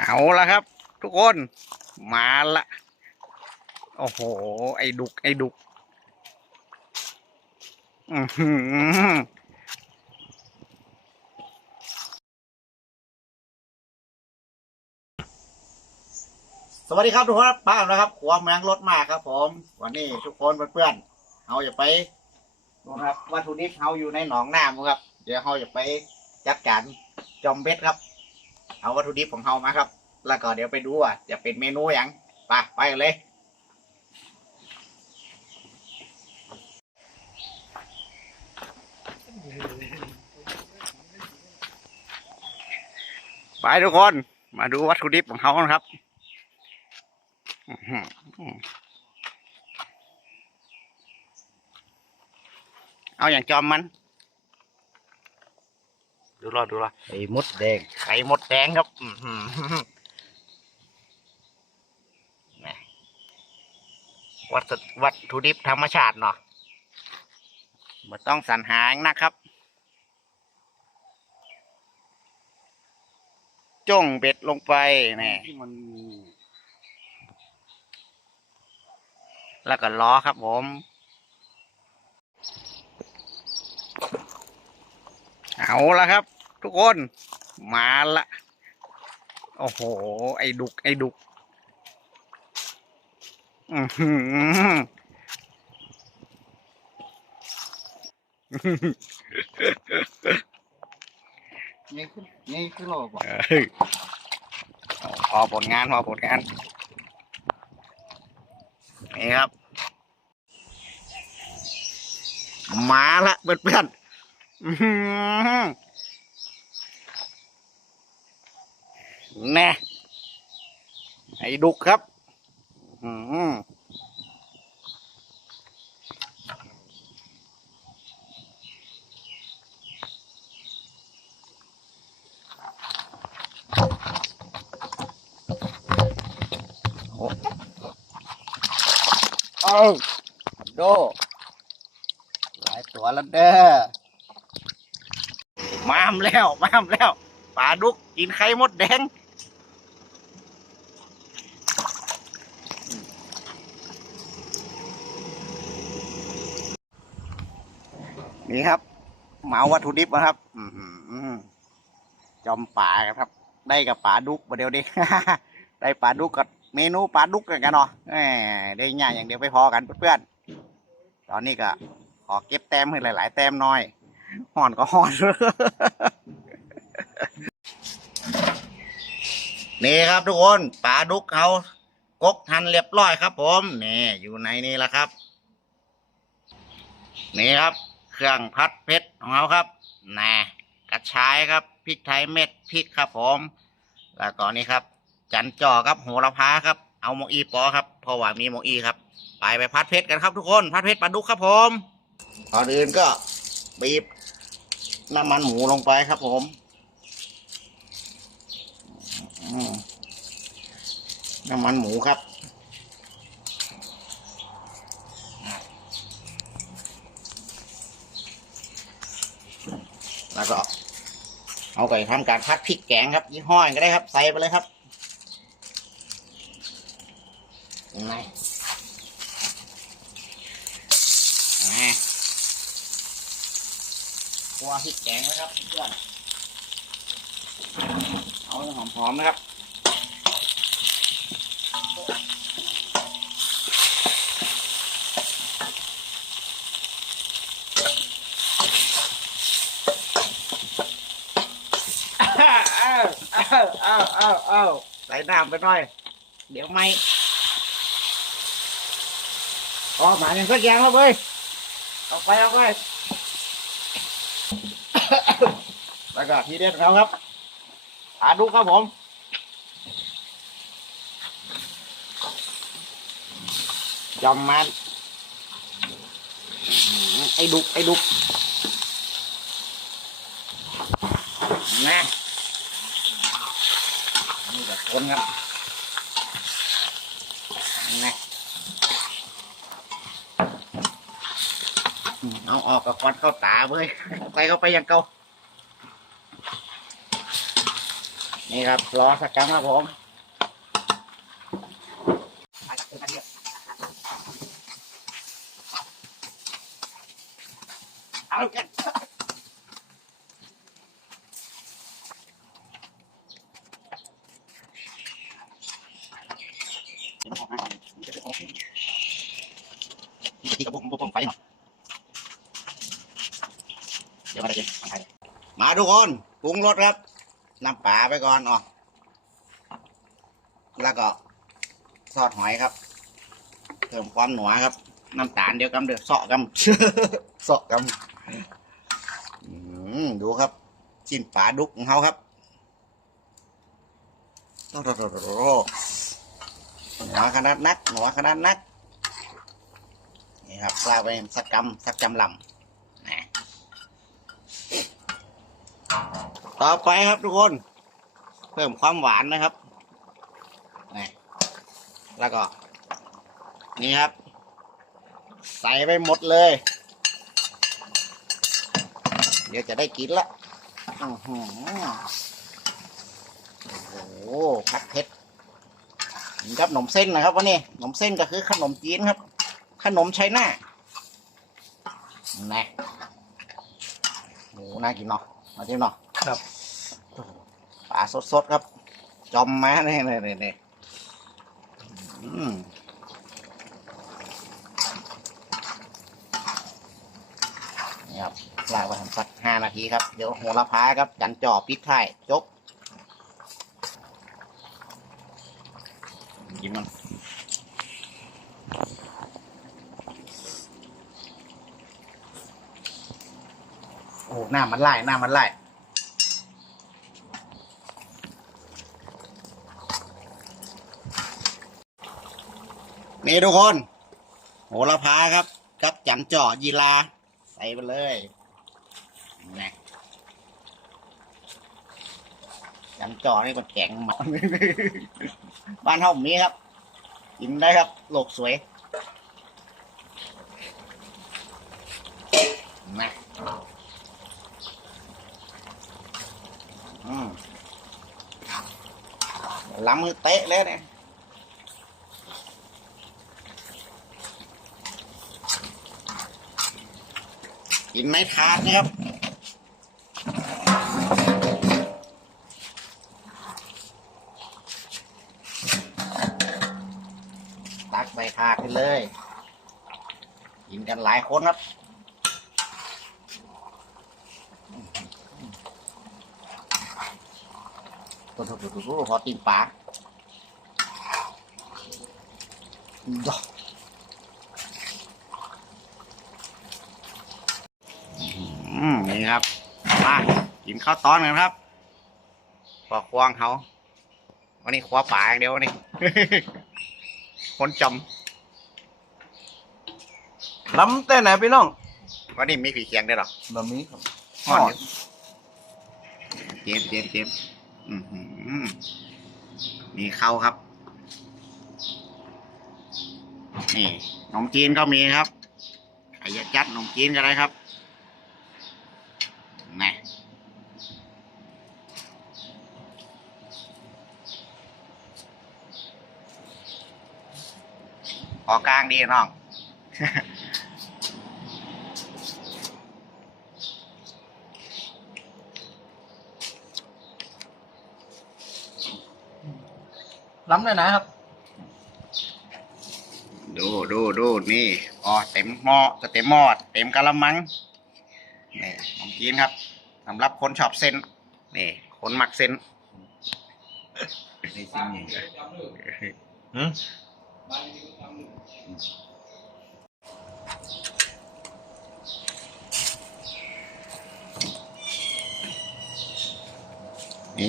เอาละครับ ทุกคนมาละโอ้โห ไอ้ดุก ไอ้ดุกอือสวัสดีครับทุกคนป้านะครับขัวเมืองรถมากครับผม วันนี้ทุกคนเพื่อนๆเราจะไปดูนะครับวัตถุดิบเราอยู่ในหนองน้ำครับ เดี๋ยวเราจะไปจัดการจอมเบ็ดครับ เอาวัตถุดิบของเรามาครับ แล้วก็เดี๋ยวไปดูว่าจะเป็นเมนูอย่างไปไปกันเลยไปทุกคนมาดูวัตถุดิบของเขาครับเอาอย่างจอมมัน ดูรอดูรอไอ้มดแดงไข่มดแดงครับอื้อหือแหม่วัตถุวัตถุดิบธรรมชาติเนาะไม่ต้องสรรหานะครับ จ้งเบ็ดลงไปแนี่ที่มันแล้วก็ล้อครับผม เอาละครับ ทุกคนมาละโอ้โห ไอ้ดุก ไอ้ดุกอือหือนี่คือนี่คือโลกเอ้ยพอผลงานพอผลงาน นี่ครับ มาละเพื่อนๆอื้อหือ แน่ไอ้ดุกครับอื้อหือเอาโดหลายตัวแล้วเด้อ มามแล้วมามแล้วปลาดุกกินไข่มดแดงนี่ครับเหมาวัตถุดิบนะครับอือหือจอมป่าครับ ได้กับป่าดุกประเดี๋ยวนี้ได้ป่าดุกกับเมนูป่าดุกกันกันเนาะได้ง่ายอย่างเดียวไปพอกันเพื่อนๆตอนนี้ก็ขอเก็บแต้มให้หลาย ๆ แต้มหน่อย ห่อนก็ห่อน นี่ครับทุกคนปลาดุกเขากกหั่นเรียบร้อยครับ ผมนี่อยู่ในนี่แหละครับ นี่ครับ เครื่องพัดเพชรของเขาครับน่กระชายครับพริกไทยเม็ดพริกครับผม แล้วก็นี่ครับ จันจ่อครับโหระพาครับเอาโมอีปอครับเพราะว่ามีโมอีครับ ไปไปพัดเพชรกันครับทุกคน พัดเพชรปลาดุกครับผมก่อนอื่นก็บีบ น้ำมันหมูลงไปครับผมน้ำมันหมูครับ แล้วก็ เอาไปทำการพัดพริกแกงครับ ยี่ห้อก็ได้ครับ ใส่ไปเลยครับเห็น กัวพริกแกงนะครับเพื่อนเอาให้หอมๆนะครับอ้าวอ้าวอ้าวอ้าวอ้าใส่น้ำไปหน่อย เดี๋ยวไม่อ๋อหมายังสักอย่างแล้วเว้ยเอาไปเอาไป แล้วก็ทีเด็ดของเราครับหาดูครับผมจอมมันไอ้ดุกไอ้ดุกนะนี่แบบคนครับนะอืม เอาออกกับควันเข้าตาเว้ยไปเข้าไปอย่างเก่านี่ครับรอสักครั้งครับผมเอากันที่กระปุกกระปุกไฟหน่อยเดี๋ยวมาได้กินมา ทุกคนปรุงรสครับน้ำปลาไปก่อนอ๋อแล้วก็ซอสหอยครับเพิ่มความหนัวครับ น้ำตาลเดียวกันเดือดเสาะกันเสาะกันอืมดูครับชิ้นปลาดุกของเขาครับโอ้โหหนัวขนาดนักหนัวขนาดนักนี่ครับลาไปสักกำสักจำลำนะ ต่อไปครับทุกคน เพิ่มความหวานนะครับนี่แล้วก็ นี่ครับ ใส่ไปหมดเลย เดี๋ยวจะได้กินละโอ้โหผัดเผ็ดนี่ครับขนมเส้นนะครับวันนี้ขนมเส้นก็คือขนมจีนครับ ขนมไชน่าแน่โอ้น่ากินเนาะมาจิ้มเนาะครับ ปลาสดๆครับ จอมมาเนี่ยเนี่นี่นี่นี่ครับลากไปทำสักห้านาทีครับ เดี๋ยวโหระพาครับจันจ่อพริกไทยจบกินมันโอ้หน้ามันไล่หน้ามันไล่ นี่ทุกคน โหระพาครับกับจันจ่อยีลา ใส่ไปเลยนี่จันจ่อนี่ก็แข็งมาบ้านเฮามีครับ กินได้ครับโลกสวยนะล้ำมือเตะเลยเนี่ย กินไม่ทานนะครับ ตักใบทาขึ้นเลย กินกันหลายคนครับตัวตัวตัวตัวพอตีนปลาดอก อืมนี่ครับ มากินข้าวตอนกันครับปอกควางเขาวันนี้คว้าป่าอย่างเดียววันนี้คนจล้ำแต่ไหนพี่น้องำวันนี้มีผีเคียงได้วยเหรอ บะหมี่ครับห่อนเจมเจมเจมอือหือมีเข้าครับ นี่ขนมจีนก็มีครับใครจะจัดขนมจีนก็ได้ครับนี่พ อกลางดีน้องล้ำแต่ไหนครับ ดูดูดูนี่อ๋อเต็มหม้อจะเต็มหม้อเต็มกะละมังนี่ขนมจีนครับสำหรับคนชอบเส้นนี่คนหมักเส้นในสิ่งนี้หืม นี่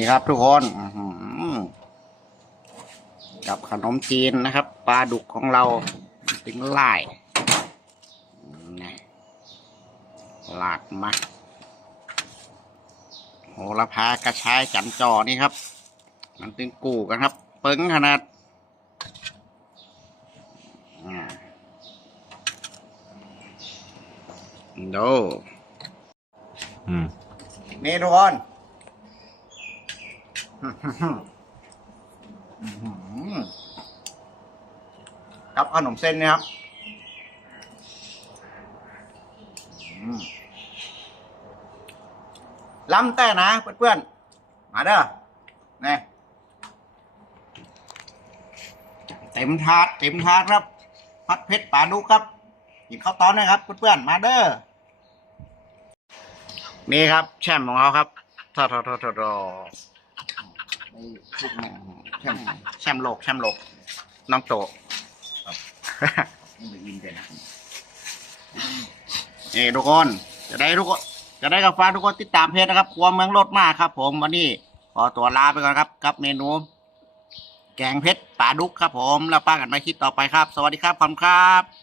ครับทุกคนกับขนมจีนนะครับปลาดุกของเราถึงไล่นี่ลาดมาโหระพากระชายจันจอนี่ครับ มันตึงกูกันครับ เปึ้งขนาดอ่า ดูอืมนี่ทุกคนครับขนมเส้นเนี่ยครับอืมล้ำแต่นะเพื่อนๆ มาเด้อนี่เต็มถาดเต็มถาดครับ พัดเพชรป่าดุกครับกินข้าวตอนนะครับเพื่อนๆ มาเด้อ นี่ครับ แชมป์ของเขาครับทอทอทอทอทอใช่ไหมแชมป์โลกแชมป์โลก น้องโตไม่ได้ยินเลยนะนี่ทุกคน จะได้ทุกคนจะได้กับฟ้ากทุกคนติดตามเพจนะครับครัวเมืองรถมากครับผมวันนี้ขอตัวลาไปก่อนครับ กับเมนู แกงเพชรป่าดุกครับผม แล้วป้ากันใหมาคลิปต่อไปครับ สวัสดีครับขอบคุณครับ